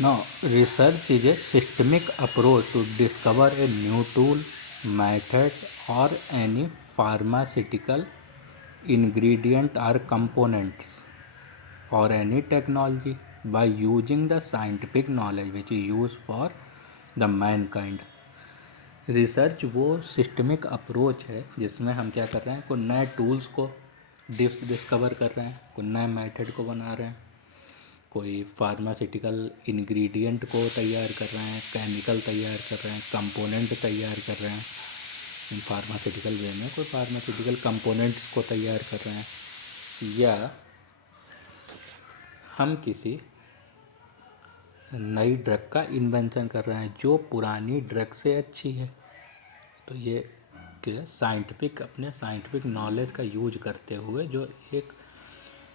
Now, research is a systemic approach to discover a new tool, method, or any pharmaceutical ingredient or components or any technology by using the scientific knowledge which is used for the mankind. Research वो systemic approach है जिसमें हम क्या कर रहे हैं, कोई नए टूल्स को डिस्कवर कर रहे हैं, कोई नए मेथड को बना रहे हैं, कोई फार्मास्यूटिकल इंग्रेडिएंट को तैयार कर रहे हैं, केमिकल तैयार कर रहे हैं, कंपोनेंट तैयार कर रहे हैं फार्मास्यूटिकल वे में, कोई फार्मास्यूटिकल कंपोनेंट्स को तैयार कर रहे हैं, या हम किसी नई ड्रग का इन्वेंशन कर रहे हैं जो पुरानी ड्रग से अच्छी है। तो ये क्या साइंटिफिक, अपने साइंटिफिक नॉलेज का यूज करते हुए जो एक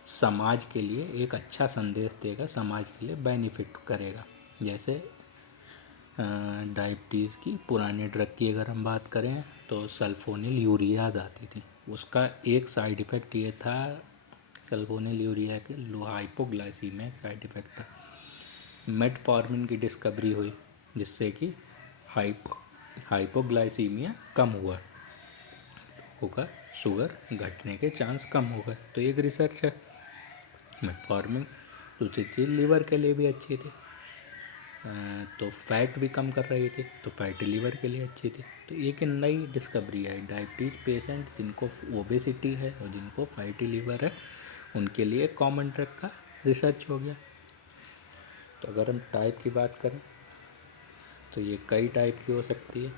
समाज के लिए एक अच्छा संदेश देगा, समाज के लिए बेनिफिट करेगा। जैसे डायबिटीज़ की पुरानी ड्रग की अगर हम बात करें तो सल्फोनिल यूरियाज आती थी, उसका एक साइड इफ़ेक्ट ये था, सल्फोनिल यूरिया के हाइपोग्लाइसीमिया साइड इफ़ेक्ट था। मेटफॉर्मिन की डिस्कवरी हुई जिससे कि हाइपोग्लाइसीमिया कम हुआ, लोगों का शुगर घटने के चांस कम हो गए। तो एक रिसर्च है। मेटफॉर्मिन दूसरी चीज़ लीवर के लिए भी अच्छी थी, तो फैट भी कम कर रही थी, तो फैटी लीवर के लिए अच्छी थी। तो एक नई डिस्कवरी है, डायबिटीज़ पेशेंट जिनको ओबेसिटी है और जिनको फैटी लीवर है उनके लिए कॉमन ड्रग का रिसर्च हो गया। तो अगर हम टाइप की बात करें तो ये कई टाइप की हो सकती है।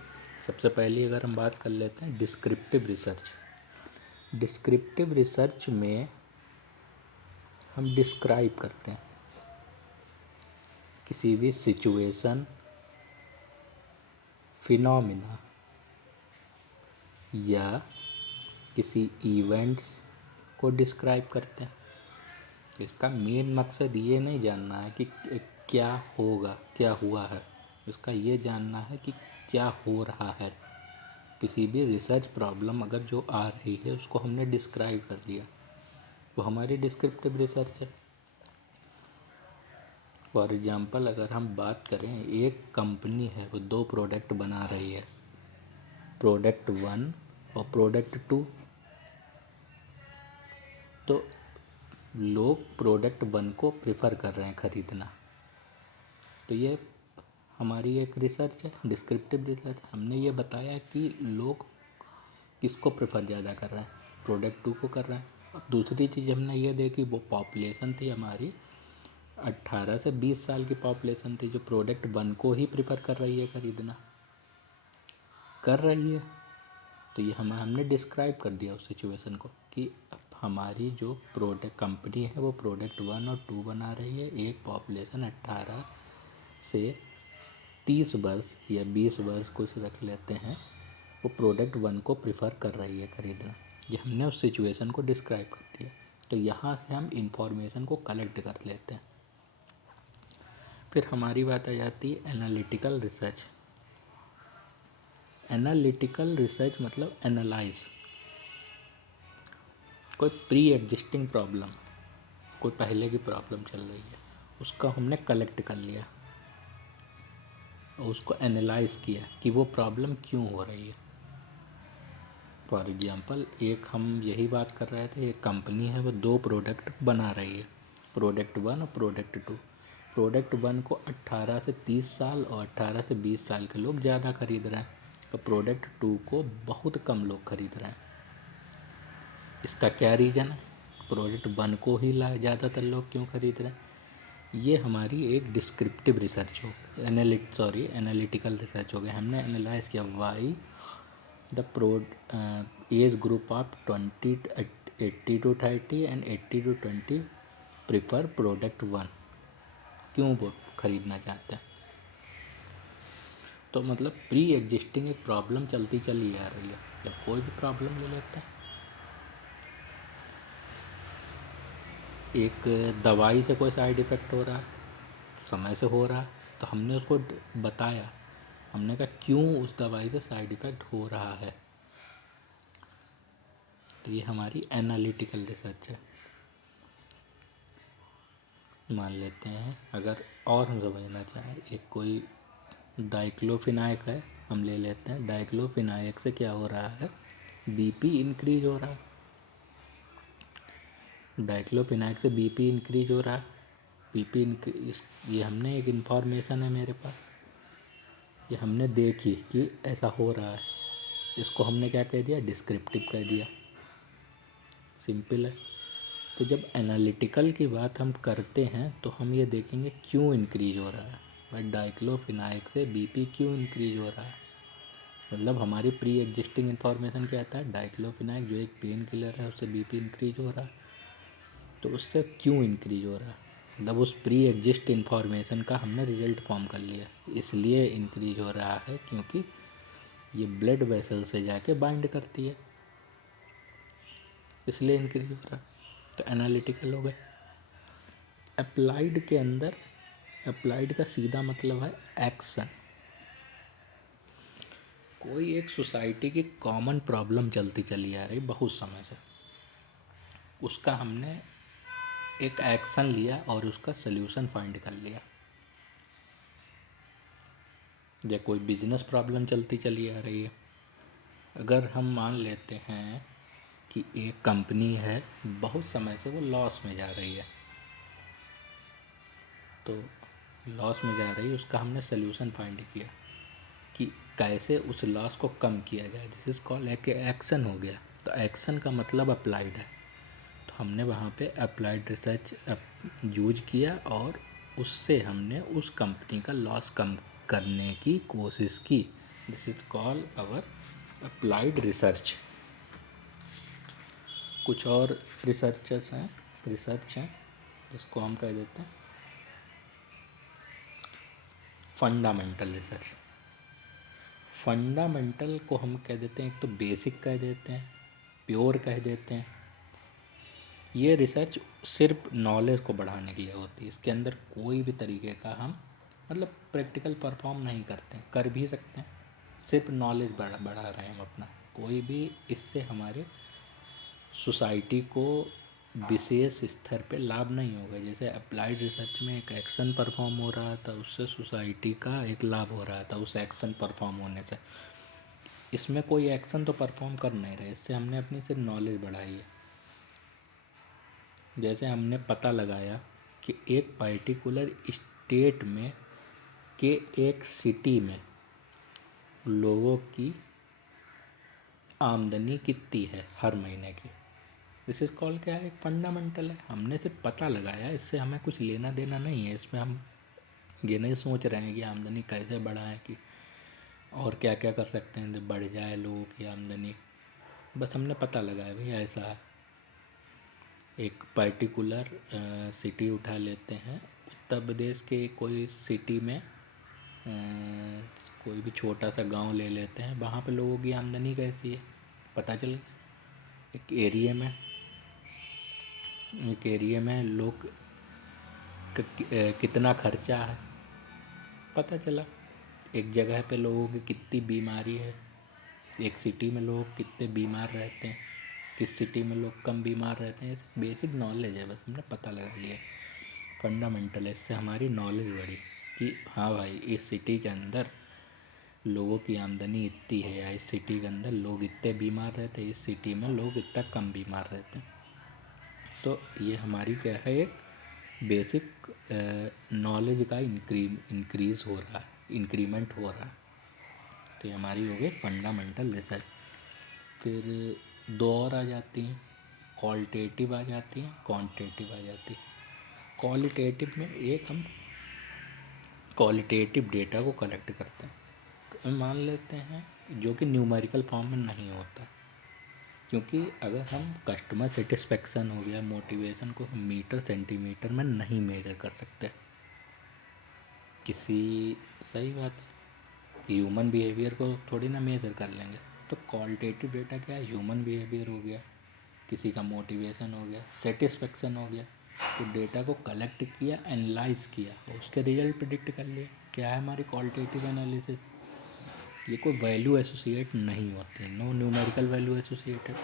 सबसे पहली अगर हम बात कर लेते हैं डिस्क्रिप्टिव रिसर्च। डिस्क्रिप्टिव रिसर्च में हम डिस्क्राइब करते हैं किसी भी सिचुएशन, फिनोमिना या किसी इवेंट्स को डिस्क्राइब करते हैं। इसका मेन मकसद ये नहीं जानना है कि क्या होगा, क्या हुआ है, इसका ये जानना है कि क्या हो रहा है। किसी भी रिसर्च प्रॉब्लम अगर जो आ रही है उसको हमने डिस्क्राइब कर दिया, वो हमारी डिस्क्रिप्टिव रिसर्च है। फॉर एग्ज़ाम्पल अगर हम बात करें, एक कंपनी है वो 2 प्रोडक्ट बना रही है, प्रोडक्ट 1 और प्रोडक्ट 2। तो लोग प्रोडक्ट 1 को प्रेफर कर रहे हैं ख़रीदना। तो ये हमारी एक रिसर्च है, डिस्क्रिप्टिव रिसर्च। हमने ये बताया कि लोग किसको प्रेफर ज़्यादा कर रहे हैं, प्रोडक्ट 2 को कर रहे हैं। और दूसरी चीज़ हमने ये देखी, वो पॉपुलेशन थी हमारी 18 से 20 साल की पॉपुलेशन थी जो प्रोडक्ट 1 को ही प्रेफर कर रही है, खरीदना कर रही है। तो ये हमने डिस्क्राइब कर दिया उस सिचुएशन को कि हमारी जो प्रोडक्ट कंपनी है वो प्रोडक्ट 1 और 2 बना रही है। एक पॉपुलेशन 18 से 30 वर्ष या 20 वर्ष कुछ रख लेते हैं, वो प्रोडक्ट 1 को प्रेफर कर रही है खरीदना। ये हमने उस सिचुएशन को डिस्क्राइब कर दिया। तो यहाँ से हम इंफॉर्मेशन को कलेक्ट कर लेते हैं। फिर हमारी बात आ जाती है एनालिटिकल रिसर्च। एनालिटिकल रिसर्च मतलब एनालाइज, कोई प्री एग्जिस्टिंग प्रॉब्लम, कोई पहले की प्रॉब्लम चल रही है, उसका हमने कलेक्ट कर लिया और उसको एनालाइज किया कि वो प्रॉब्लम क्यों हो रही है। फॉर एग्ज़ाम्पल एक हम यही बात कर रहे थे, एक कंपनी है वो 2 प्रोडक्ट बना रही है, प्रोडक्ट 1 और प्रोडक्ट 2। प्रोडक्ट 1 को 18 से 30 साल और 18 से 20 साल के लोग ज़्यादा खरीद रहे हैं, तो प्रोडक्ट 2 को बहुत कम लोग खरीद रहे हैं। इसका क्या रीज़न है, प्रोडक्ट 1 को ही ज़्यादातर लोग क्यों खरीद रहे हैं? ये हमारी एक डिस्क्रिप्टिव रिसर्च हो, एनालिटिकल रिसर्च हो गया। हमने एनालाइज किया why the age group of 80 to 30 and 80 to 20 prefer product 1, क्यों वो खरीदना चाहते हैं। तो मतलब प्री एग्जिस्टिंग एक प्रॉब्लम चलती चली आ रही है। जब कोई भी प्रॉब्लम ले लेते हैं, एक दवाई से कोई साइड इफ़ेक्ट हो रहा है, समय से हो रहा है, तो हमने उसको बताया, हमने कहा क्यों उस दवाई से साइड इफ़ेक्ट हो रहा है। तो ये हमारी एनालिटिकल रिसर्च है। मान लेते हैं अगर और हम समझना चाहें, एक कोई डाइक्लोफिनाक है, हम ले लेते हैं। डाइक्लोफिनाक से क्या हो रहा है, बीपी इंक्रीज हो रहा है। डाइक्लोफिनाक से बीपी इंक्रीज हो रहा है। बीपी इंक्रीज, ये हमने एक इन्फॉर्मेशन है मेरे पास, ये हमने देखी कि ऐसा हो रहा है। इसको हमने क्या कह दिया, डिस्क्रिप्टिव कह दिया। सिंपल है। तो जब एनालिटिकल की बात हम करते हैं तो हम ये देखेंगे क्यों इंक्रीज हो रहा है। भाई डाइक्लोफिनाक से बीपी क्यों इंक्रीज हो रहा है, मतलब हमारी प्री एग्जिस्टिंग इन्फॉर्मेशन क्या आता है, डाइक्लोफिनाक जो एक पेन किलर है उससे बीपी इंक्रीज हो रहा है। तो उससे क्यों इंक्रीज हो रहा है, मतलब उस प्री एग्जिस्ट इन्फॉर्मेशन का हमने रिजल्ट फॉर्म कर लिया, इसलिए इंक्रीज हो रहा है क्योंकि ये ब्लड वेसल से जाके बाइंड करती है, इसलिए इंक्रीज हो रहा है। तो एनालिटिकल हो गए। अप्लाइड के अंदर, अप्लाइड का सीधा मतलब है एक्शन। कोई एक सोसाइटी की कॉमन प्रॉब्लम चलती चली आ रही बहुत समय से, उसका हमने एक एक्शन लिया और उसका सल्यूशन फाइंड कर लिया। या कोई बिजनेस प्रॉब्लम चलती चली आ रही है, अगर हम मान लेते हैं कि एक कंपनी है बहुत समय से वो लॉस में जा रही है, तो लॉस में जा रही है, उसका हमने सल्यूशन फाइंड किया कि कैसे उस लॉस को कम किया जाए। दिस इज़ कॉल्ड एक एक्शन हो गया। तो एक्शन का मतलब अप्लाइड है। तो हमने वहाँ पे अप्लाइड रिसर्च यूज किया और उससे हमने उस कंपनी का लॉस कम करने की कोशिश की। This is called our applied research. कुछ और रिसर्च हैं जिसको हम कह देते हैं फंडामेंटल रिसर्च। फंडामेंटल को हम कह देते हैं, एक तो बेसिक कह देते हैं, प्योर कह देते हैं। ये रिसर्च सिर्फ नॉलेज को बढ़ाने के लिए होती है, इसके अंदर कोई भी तरीके का हम मतलब प्रैक्टिकल परफॉर्म नहीं करते हैं, कर भी सकते हैं, सिर्फ नॉलेज बढ़ा रहे हैं हम अपना। कोई भी इससे हमारे सोसाइटी को विशेष स्तर पे लाभ नहीं होगा। जैसे अप्लाइड रिसर्च में एक एक्शन परफॉर्म हो रहा था, उससे सोसाइटी का एक लाभ हो रहा था उस एक्शन परफॉर्म होने से। इसमें कोई एक्शन तो परफॉर्म कर नहीं रहे, इससे हमने अपनी सिर्फ नॉलेज बढ़ाई है। जैसे हमने पता लगाया कि एक पर्टिकुलर स्टेट में के एक सिटी में लोगों की आमदनी कितनी है हर महीने की। दिस इज कॉल्ड क्या है, एक फंडामेंटल है। हमने सिर्फ पता लगाया, इससे हमें कुछ लेना देना नहीं है। इसमें हम ये नहीं सोच रहे हैं कि आमदनी कैसे बढ़ाएं, कि और क्या क्या कर सकते हैं जब बढ़ जाए लोगों की आमदनी। बस हमने पता लगाया भैया ऐसा है। एक पर्टिकुलर सिटी उठा लेते हैं, उत्तर प्रदेश के कोई सिटी में कोई भी छोटा सा गांव ले लेते हैं, वहाँ पे लोगों की आमदनी कैसी है पता चल गया। एक एरिया में लोग कितना खर्चा है पता चला। एक जगह पे लोगों की कितनी बीमारी है, एक सिटी में लोग कितने बीमार रहते हैं, किस सिटी में लोग कम बीमार रहते हैं। ये बेसिक नॉलेज है, बस हमने पता लगा लिया। फंडामेंटल है, इससे हमारी नॉलेज बढ़ी कि हाँ भाई इस सिटी के अंदर लोगों की आमदनी इतनी है, या इस सिटी के अंदर लोग इतने बीमार रहते हैं, इस सिटी में लोग इतना कम बीमार रहते हैं। तो ये हमारी क्या है, एक बेसिक नॉलेज का इंक्रीज हो रहा है, इंक्रीमेंट हो रहा है। तो ये हमारी हो गई फंडामेंटल रिसर्च। फिर दो और आ जाती हैं, क्वालिटेटिव आ जाती हैं, क्वांटिटेटिव आ जाती है। क्वालिटेटिव में एक हम क्वालिटेटिव डेटा को कलेक्ट करते हैं, तो मान लेते हैं जो कि न्यूमेरिकल फॉर्म में नहीं होता, क्योंकि अगर हम कस्टमर सेटिस्फेक्शन हो गया, मोटिवेशन को हम मीटर सेंटीमीटर में नहीं मेजर कर सकते किसी। सही बात है, ह्यूमन बिहेवियर को थोड़ी ना मेजर कर लेंगे। तो क्वालिटेटिव डेटा क्या है, ह्यूमन बिहेवियर हो गया, किसी का मोटिवेशन हो गया, सेटिस्फेक्शन हो गया। तो डेटा को कलेक्ट किया, एनालाइज किया और उसके रिजल्ट प्रिडिक्ट कर लिए। क्या है हमारी क्वालिटेटिव एनालिसिस। ये कोई वैल्यू एसोसिएट नहीं होती, no numerical value associated.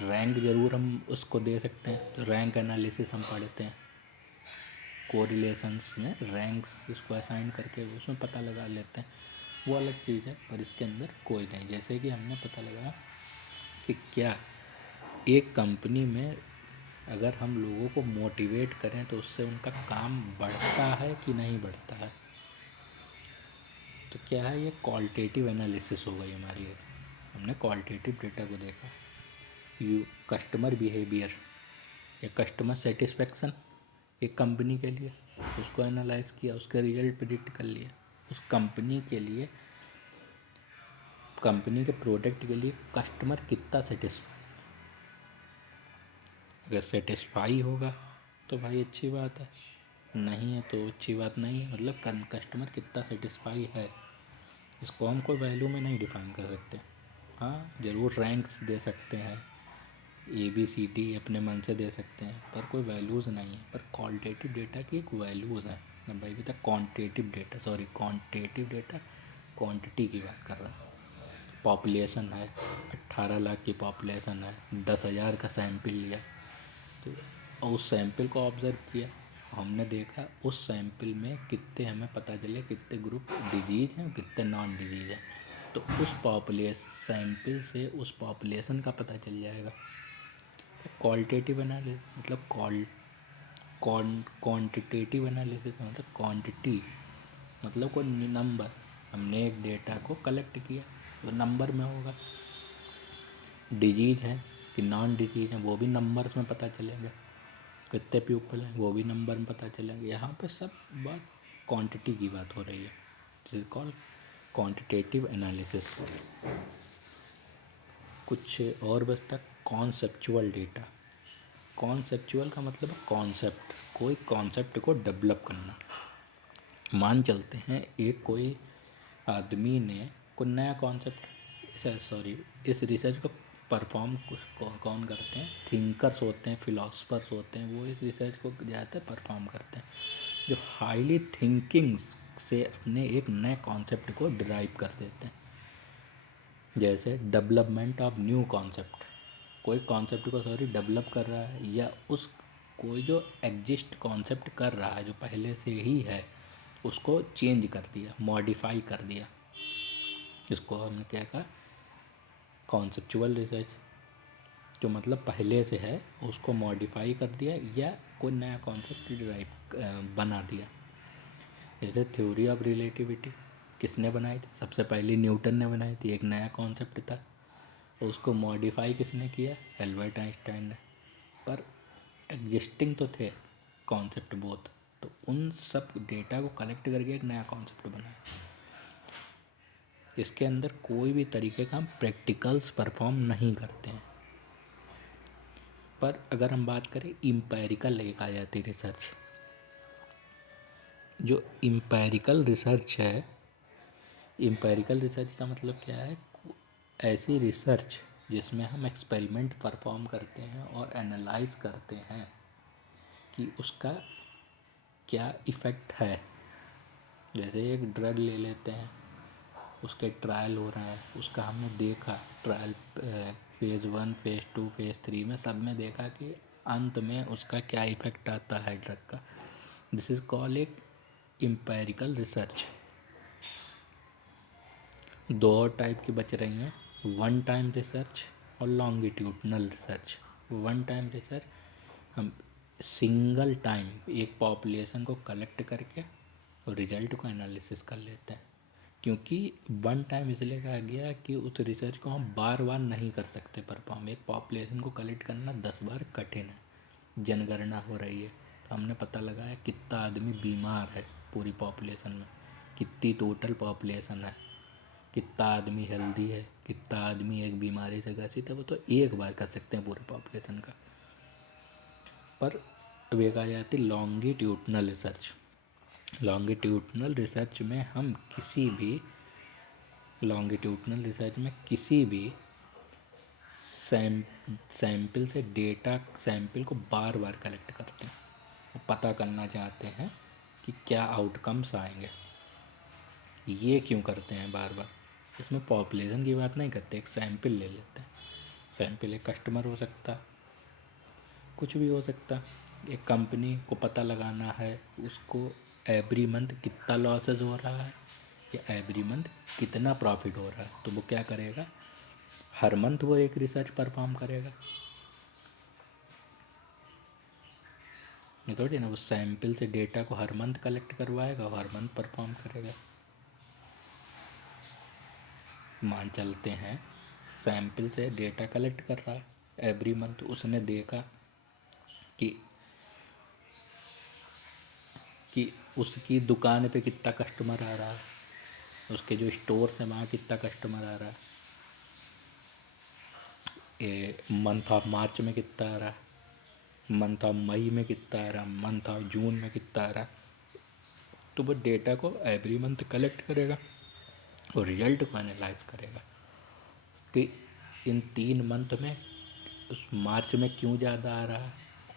Rank ज़रूर हम उसको दे सकते हैं, तो रैंक एनालिसिस हम पढ़ते हैं, कोरिलेशंस में रैंक्स उसको असाइन करके उसमें पता लगा लेते हैं, वो अलग चीज़ है। पर इसके अंदर कोई नहीं। जैसे कि हमने पता लगा कि क्या एक कंपनी में अगर हम लोगों को मोटिवेट करें तो उससे उनका काम बढ़ता है कि नहीं बढ़ता है। तो क्या है, ये क्वालिटेटिव एनालिसिस हो गई हमारी। हमने क्वालिटेटिव डेटा को देखा। कस्टमर बिहेवियर या कस्टमर सेटिस्फेक्शन एक कंपनी के लिए, उसको एनालाइज किया, उसके रिजल्ट प्रिडिक्ट कर लिए। उस कंपनी के लिए, कंपनी के प्रोडक्ट के लिए कस्टमर कितना सेटिस्फाई, अगर सेटिस्फाई होगा तो भाई अच्छी बात है, नहीं है तो अच्छी बात नहीं है। मतलब कस्टमर कितना सेटिस्फाई है, इसको हम कोई वैल्यू में नहीं डिफाइन कर सकते। हाँ ज़रूर रैंक्स दे सकते हैं, ABCD अपने मन से दे सकते हैं, पर कोई वैल्यूज़ नहीं है। पर क्वालिटेटिव डेटा की एक वैल्यूज़ है ना भाई। बेटा क्वांटिटेटिव डेटा क्वांटिटी की बात कर रहा है। पॉपुलेशन है, 18 लाख की पॉपुलेशन है, 10,000 का सैंपल लिया, तो उस सैंपल को ऑब्ज़र्व किया, हमने देखा उस सैंपल में कितने, हमें पता चले कितने ग्रुप डिजीज़ हैं, कितने नॉन डिजीज़ हैं। तो उस सैंपल से उस पॉपुलेशन का पता चल जाएगा। क्वालिटेटिव एनालिसिस मतलब क्वांटिटेटिव एनालिसिस मतलब क्वांटिटी, मतलब कोई नंबर। हमने एक डेटा को कलेक्ट किया तो नंबर में होगा, डिजीज़ है कि नॉन डिजीज़ है वो भी नंबर्स में पता चलेगा, कितने पीपल हैं वो भी नंबर में पता चलेंगे। यहाँ पे सब बात क्वांटिटी की बात हो रही है, this is called quantitative analysis. कुछ और बचता कॉन्सेप्चुअल डेटा। कॉन्सेप्चुअल का मतलब है कॉन्सेप्ट, कोई कॉन्सेप्ट को डेवलप करना। मान चलते हैं एक कोई आदमी ने कोई नया कॉन्सेप्ट, इस रिसर्च को परफॉर्म कौन करते हैं, थिंकर्स होते हैं, फिलोसफर्स होते हैं, वो इस रिसर्च को ज़्यादातर परफॉर्म करते हैं, जो हाईली थिंकिंग से अपने एक नए कॉन्सेप्ट को डिराइव कर देते हैं। जैसे डेवलपमेंट ऑफ न्यू कॉन्सेप्ट, कोई कॉन्सेप्ट को डेवलप कर रहा है, या उस कोई जो एग्जिस्ट कॉन्सेप्ट कर रहा है जो पहले से ही है उसको चेंज कर दिया, मॉडिफाई कर दिया, इसको हमने क्या कहा, कॉन्सेप्चुअल रिसर्च। जो मतलब पहले से है उसको मॉडिफाई कर दिया या कोई नया कॉन्सेप्ट डिराइव बना दिया। जैसे थ्योरी ऑफ रिलेटिविटी किसने बनाई थी, सबसे पहले न्यूटन ने बनाई थी, एक नया कॉन्सेप्ट था, उसको मॉडिफाई किसने किया, एल्बर्ट आइंस्टाइन ने। पर एग्जिस्टिंग तो थे कॉन्सेप्ट बोथ, तो उन सब डेटा को कलेक्ट करके एक नया कॉन्सेप्ट बनाया। इसके अंदर कोई भी तरीके का हम प्रैक्टिकल्स परफॉर्म नहीं करते हैं। पर अगर हम बात करें इम्पेरिकल एक आ जाती रिसर्च, जो इम्पेरिकल रिसर्च है, इम्पेरिकल रिसर्च का मतलब क्या है, ऐसी रिसर्च जिसमें हम एक्सपेरिमेंट परफॉर्म करते हैं और एनालाइज करते हैं कि उसका क्या इफ़ेक्ट है। जैसे एक ड्रग ले लेते हैं, उसके ट्रायल हो रहा है, उसका हमने देखा ट्रायल, फेज़ 1 फेज़ 2 फेज़ 3 में सब में देखा कि अंत में उसका क्या इफ़ेक्ट आता है ड्रग का। दिस इज़ कॉल्ड एक इम्पेरिकल रिसर्च। दो और टाइप की बच रही हैं, वन टाइम रिसर्च और longitudinal research. One time research हम सिंगल टाइम एक पॉपुलेशन को कलेक्ट करके और रिजल्ट को एनालिसिस कर लेते हैं। क्योंकि वन टाइम इसलिए कहा गया कि उस रिसर्च को हम बार बार नहीं कर सकते परफॉर्म। एक पॉपुलेशन को कलेक्ट करना 10 बार कठिन है। जनगणना हो रही है तो हमने पता लगाया कितना आदमी बीमार है पूरी पॉपुलेशन में, कितनी टोटल पॉपुलेशन है, कितना आदमी हेल्दी है, कितना आदमी एक बीमारी से ग्रसित है, वो तो एक बार कर सकते हैं पूरे पॉपुलेशन का। पर अब एक आ जाती लॉन्गिट्यूडनल रिसर्च। लॉन्गिट्यूडनल रिसर्च में हम लॉन्गिट्यूडनल रिसर्च में किसी भी सैंपल से डेटा, सैंपल को बार बार कलेक्ट करते हैं और पता करना चाहते हैं कि क्या आउटकम्स आएंगे। ये क्यों करते हैं बार बार, इसमें पॉपुलेशन की बात नहीं करते, एक सैंपल ले लेते हैं। सैंपल एक कस्टमर हो सकता, कुछ भी हो सकता, एक कंपनी को पता लगाना है उसको एवरी मंथ कितना लॉसेस हो रहा है या एवरी मंथ कितना प्रॉफिट हो रहा है, तो वो क्या करेगा, हर मंथ वो एक रिसर्च परफॉर्म करेगा। ये थोड़ी ना वो सैम्पल से डेटा को हर मंथ कलेक्ट करवाएगा और हर मंथ परफॉर्म करेगा। मान चलते हैं सैम्पल से डेटा कलेक्ट कर रहा है एवरी मंथ, उसने देखा कि कि उसकी दुकान पे कितना कस्टमर आ रहा है, उसके जो स्टोर है वहाँ कितना कस्टमर आ रहा है, मंथ ऑफ मार्च में कितना आ रहा है, मंथ ऑफ मई में कितना आ रहा है, मंथ ऑफ जून में कितना आ रहा है। तो वो डेटा को एवरी मंथ कलेक्ट करेगा और रिजल्ट को एनालाइज करेगा कि इन 3 मंथ में उस मार्च में क्यों ज़्यादा आ रहा है,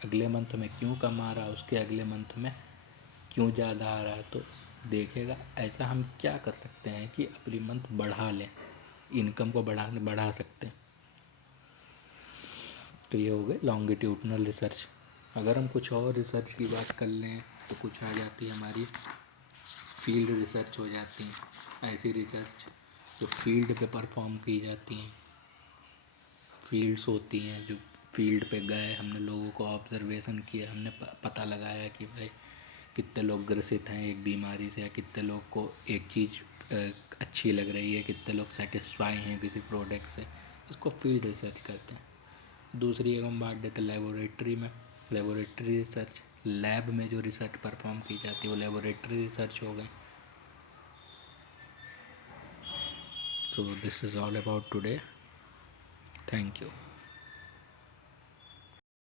अगले मंथ में क्यों कम आ रहा है, उसके अगले मंथ में क्यों ज़्यादा आ रहा है। तो देखेगा ऐसा हम क्या कर सकते हैं कि अपनी मंथ बढ़ा लें, इनकम को बढ़ा सकते हैं। तो ये हो गए लॉन्गिट्यूडनल रिसर्च। अगर हम कुछ और रिसर्च की बात कर लें तो कुछ आ जाती है हमारी फील्ड रिसर्च हो जाती हैं, ऐसी रिसर्च जो फील्ड पे परफॉर्म की जाती हैं। फील्ड्स होती हैं जो फील्ड पे गए, हमने लोगों को ऑब्जर्वेशन किया, हमने पता लगाया कि भाई कितने लोग ग्रसित हैं एक बीमारी से, या कितने लोग को एक चीज़ अच्छी लग रही है, कितने लोग सेटिस्फाई हैं किसी प्रोडक्ट से, इसको फील्ड रिसर्च कहते हैं। दूसरी एक हम बात देते हैं लेबोरेटरी में। लेबोरेटरी रिसर्च, लैब में जो रिसर्च परफॉर्म की जाती है वो लेबोरेटरी रिसर्च हो गई। So this is all about today. Thank you.